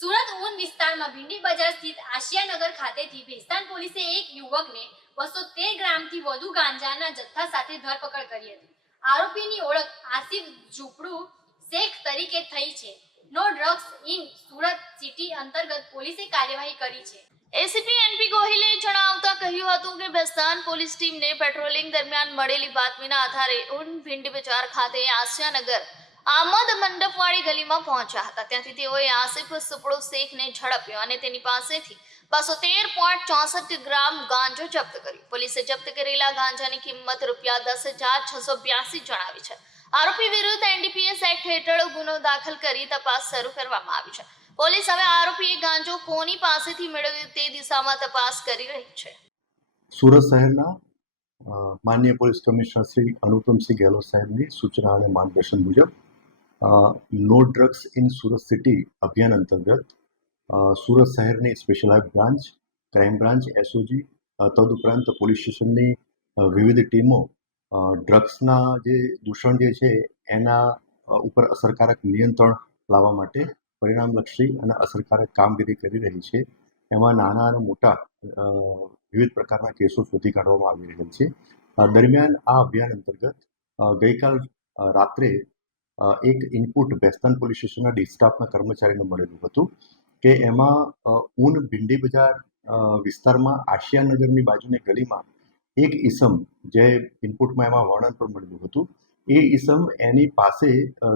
સુરત ઉન વિસ્તારમાં ભીંડી બજાર સ્થિત આશિયાનગર ખાતેથી ભેસ્તાન પોલીસે એક યુવકને 213 ગ્રામથી વધુ ગાંજાના જથ્થા સાથે ધરપકડ કરી હતી. આરોપીની ઓળખ આસિફ ઝુપડુ શેખ તરીકે થઈ છે. No drugs in Surat city અંતર્ગત પોલીસે કાર્યવાહી કરી છે. એસીપી એનપી ગોહિલે જણાવતા કહ્યું હતું કે ભેસ્તાન પોલીસ ટીમને પેટ્રોલિંગ દરમિયાન મળેલી બાતમીના આધારે ઉન ભીંડી બજાર ખાતે આશિયાનગર આમદ મંડપવાળી ગલીમાં પહોંચ્યા હતા. ત્યાંથી તેઓએ આસિફ ઝુપડુ શેખને ઝડપ્યો અને તેની પાસેથી 213.64 ગ્રામ ગાંજો જપ્ત કર્યો. પોલીસે જપ્ત કરેલા ગાંજાની કિંમત ₹10,682 જણાવી છે. આરોપી વિરુદ્ધ એનડીપીએસ એક્ટ હેઠળ ગુનો દાખલ કરી તપાસ શરૂ કરવામાં આવી છે. પોલીસ હવે આરોપીએ ગાંજો કોની પાસેથી મેળવ્યો તે દિશામાં તપાસ કરી રહી છે. સુરત શહેરના માનનીય પોલીસ કમિશનર શ્રી અનુપમસિંહ ગેહલોત સાહેબની સૂચના અને માર્ગદર્શન મુજબ no drugs in Surat city અભિયાન અંતર્ગત સુરત શહેરની specialise branch, crime branch, SOG તદુપરાંત પોલીસ સ્ટેશનની વિવિધ ટીમો ડ્રગ્સના જે દૂષણ જે છે એના ઉપર અસરકારક નિયંત્રણ લાવવા માટે પરિણામલક્ષી અને અસરકારક કામગીરી કરી રહી છે. એમાં નાના અને મોટા વિવિધ પ્રકારના કેસો શોધી કાઢવામાં આવી રહેલ છે. દરમિયાન આ અભિયાન અંતર્ગત ગઈકાલ રાત્રે એક ઇનપુટ ભેસ્તાન પોલીસ સ્ટેશનના ડિસ્ટાફના કર્મચારીને મળેલું હતું કે એમાં ઉન ભીંડી બજાર વિસ્તારમાં આશિયાનગરની બાજુની ગલીમાં એક ઈસમ જે ઇનપુટમાં એમાં વર્ણન પણ મળેલું હતું, એ ઈસમ એની પાસે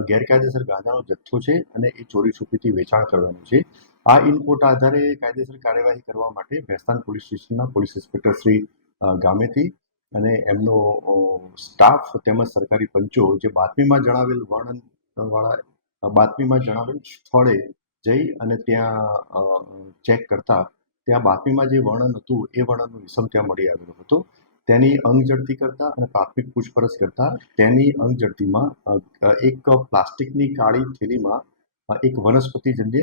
ગેરકાયદેસર ગાંજાનો જથ્થો છે અને એ ચોરી છુપીથી વેચાણ કરવાનું છે. આ ઇનપુટ આધારે કાયદેસર કાર્યવાહી કરવા માટે ભેસ્તાન પોલીસ સ્ટેશનના પોલીસ ઇન્સ્પેક્ટર શ્રી ગામેથી અને એમનો સ્ટાફ તેમજ સરકારી પંચો જે બાતમીમાં જણાવેલ વર્ણનવાળા બાતમીમાં જણાવેલ સ્થળે જઈ અને ત્યાં ચેક કરતા ત્યાં બાતમીમાં જે વર્ણન હતું એ વર્ણનનું ઈસમ ત્યાં મળી આવેલો હતો. તેની અંગ ઝડતી કરતા અને પ્રાથમિક પૂછપરછ કરતા તેની અંગ ઝડતીમાં એક પ્લાસ્ટિકની કાળી થેલીમાં એક વનસ્પતિજન્ય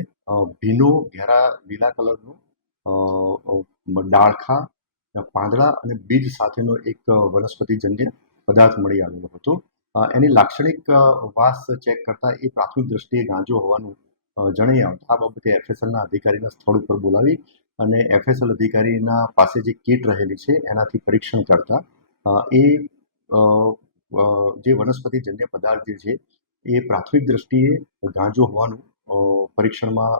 ભીનો ઘેરા લીલા કલરનો ડાળખા, પાંદડા અને બીજ સાથેનો એક વનસ્પતિજન્ય પદાર્થ મળી આવેલો હતો. એની લાક્ષણિક વાસ ચેક કરતા એ પ્રાથમિક દ્રષ્ટિએ ગાંજો હોવાનું જણાઈ આવતા આ બાબતે એફએસએલના અધિકારીના સ્થળ ઉપર બોલાવી અને એફએસએલ અધિકારીના પાસે જે કીટ રહેલી છે એનાથી પરીક્ષણ કરતા એ જે વનસ્પતિજન્ય પદાર્થ જે છે એ પ્રાથમિક દ્રષ્ટિએ ગાંજો હોવાનું પરીક્ષણમાં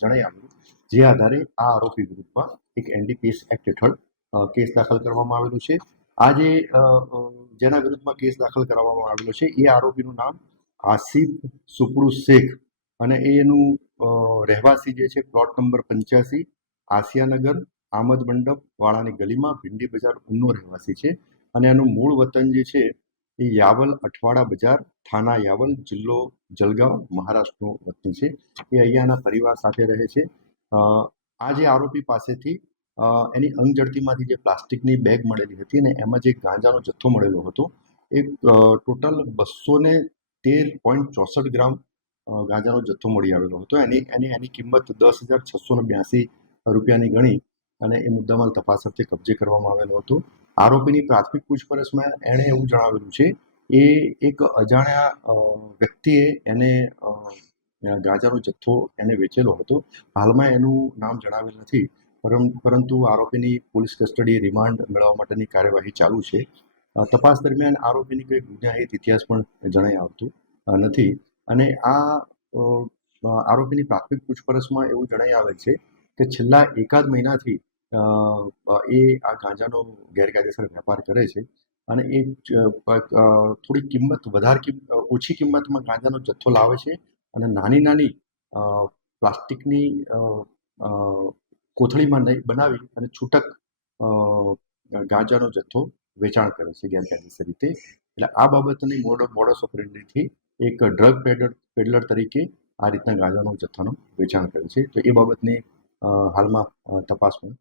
જણાઈ આવ્યું. જે આધારે આ આરોપી વિરુદ્ધમાં એક એનડીપીએસ એક્ટ હેઠળ કેસ દાખલ કરવામાં આવેલો છે. આ જેના વિરુદ્ધમાં કેસ દાખલ કરવામાં આવેલો છે એ આરોપીનું નામ આસિફ ઝુપડુ શેખ અને એનું રહેવાસી જે છે પ્લોટ નંબર 85 આશિયાનગર આમદ મંડપ વાળાની ગલીમાં ભીંડી બજાર ઉનનો રહેવાસી છે અને એનું મૂળ વતન જે છે એ યાવલ અઠવાડા બજાર, થાના યાવલ, જિલ્લો જલગાંવ, મહારાષ્ટ્રનો વતની છે. એ અહીંયાના પરિવાર સાથે રહે છે. આ જે આરોપી પાસેથી એની અંગ ઝડતીમાંથી જે પ્લાસ્ટિકની બેગ મળેલી હતી અને એમાં જે ગાંજાનો જથ્થો મળેલો હતો એ ટોટલ 213.64 ગ્રામ ગાંજાનો જથ્થો મળી આવેલો હતો. એની કિંમત ₹10,682 ગણી અને એ મુદ્દામાલ તપાસ અર્થે કબજે કરવામાં આવેલો હતો. આરોપીની પ્રાથમિક પૂછપરછમાં એણે એવું જણાવેલું છે એ એક અજાણ્યા વ્યક્તિએ એને ગાંજાનો જથ્થો એને વેચેલો હતો. હાલમાં એનું નામ જણાવેલ નથી, પરંતુ આરોપીની પોલીસ કસ્ટડી રિમાન્ડ મેળવવા માટેની કાર્યવાહી ચાલુ છે. તપાસ દરમિયાન આરોપીની કોઈ ગુનાહિત ઇતિહાસ પણ જણાઈ આવતું નથી અને આ આરોપીની પ્રાથમિક પૂછપરછમાં એવું જણાઈ આવે છે કે છેલ્લા એકાદ મહિનાથી એ આ ગાંજાનો ગેરકાયદેસર વેપાર કરે છે અને એ થોડી ઓછી કિંમતમાં ગાંજાનો જથ્થો લાવે છે અને નાની પ્લાસ્ટિકની કોથળીમાં બનાવી અને છૂટક ગાંજાનો જથ્થો વેચાણ કરે છે ગેરકાયદેસર રીતે. એટલે આ બાબતની મોડસ ઓપરેન્ડીથી એક ડ્રગ પેડલર તરીકે આ રીતના ગાંજાનો જથ્થાનું વેચાણ કરે છે. તો એ બાબતની હાલમાં તપાસ પણ